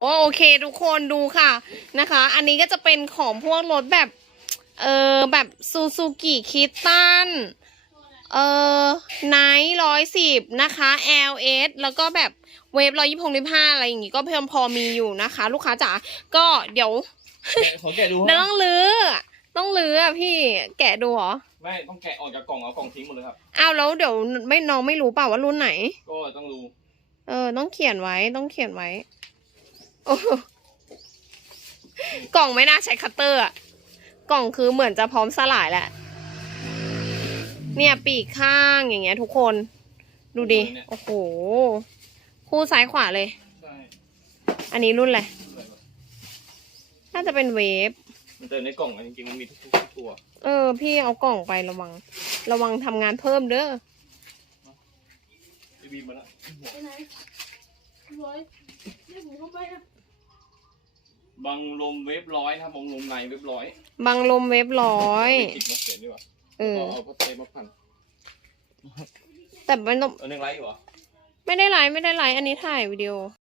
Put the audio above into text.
โอโอเคทุกคนดูค่ะนะคะ อันนี้ก็จะเป็นของพวกรถแบบ เออแบบซูซูกิคิตันเออไนท์ร้อยสิบนะคะ LS แล้วก็แบบเวฟร้อยยี่สิบหกห้าอะไรอย่างงี้ก็เพิ่มพอมีอยู่นะคะ ลูกค้าจ๋าก็เดี๋ยวแกะขอแกะดูเดี๋ยวฮะต้องลื้อต้องลื้ออะพี่แกะดูเหรอไม่ต้องแกะออกจากกล่องเอากล่องทิ้งหมดเลยครับอ้าวแล้วเดี๋ยวไม่น้องไม่รู้เปล่าว่ารุ่นไหน ก็ต้องดูเออต้องเขียนไว้ต้องเขียนไว้โอ้โห กล่องไม่น่าใช้คัตเตอร์อะกล่องคือเหมือนจะพร้อมสลายแหละ เนี่ยปีกข้างอย่างเงี้ยทุกคน ดูดิ โอ้โห คู่ซ้ายขวาเลยใช่อันนี้รุ่นอะไรอะไรวะน่าจะเป็นเวฟ มันเจอในกล่องอะจริงๆมันมีทุกๆตัว เออ พี่เอากล่องไประวัง ระวังทำงานเพิ่มเด้อไอบีมมาแล้วไปไหนร้อยเรียกหมูเข้าไปนะ บังลมเวฟร้อยนะครับบังลมในเวฟร้อยบังลมเวฟร้อยไม่ติดมาเขียนดีกว่าเออ เอาพัดเทปมาพันแต่ไม่ต้อง เอาเนื่องไรอยู่เหรอ ไม่ได้ไลฟ์ไม่ได้ไลฟ์อันนี้ถ่ายวิดีโอ